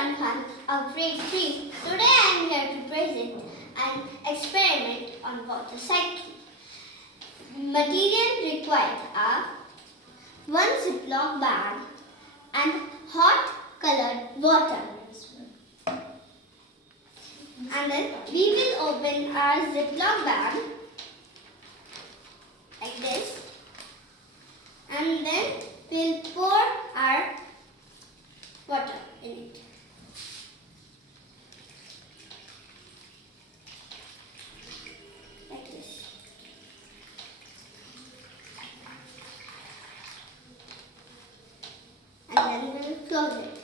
everyone, Khan of grade 3. Today I am here to present an experiment on water cycle. Material required are 1 Ziploc bag and hot colored water. And then we will open our Ziploc bag like this, and then we'll pour our water in it. Like this. And then we'll close it.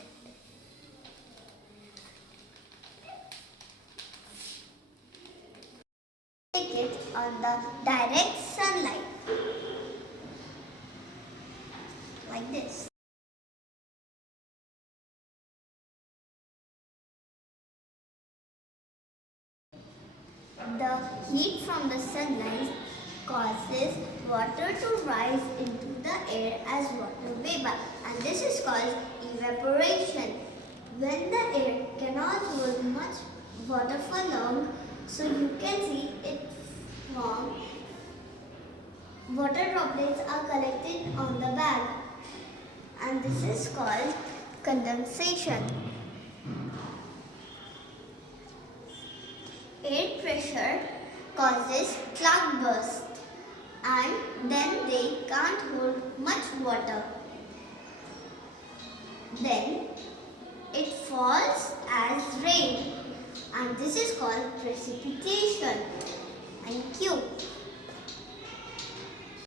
Take it on the direct sunlight. Like this. The heat from the sunlight causes water to rise into the air as water vapor, and this is called evaporation. When the air cannot hold much water for long, so you can see it form. Water droplets are collected on the bag, and this is called condensation. Air pressure causes cloud burst, and then they can't hold much water. Then it falls as rain, and this is called precipitation. Thank you.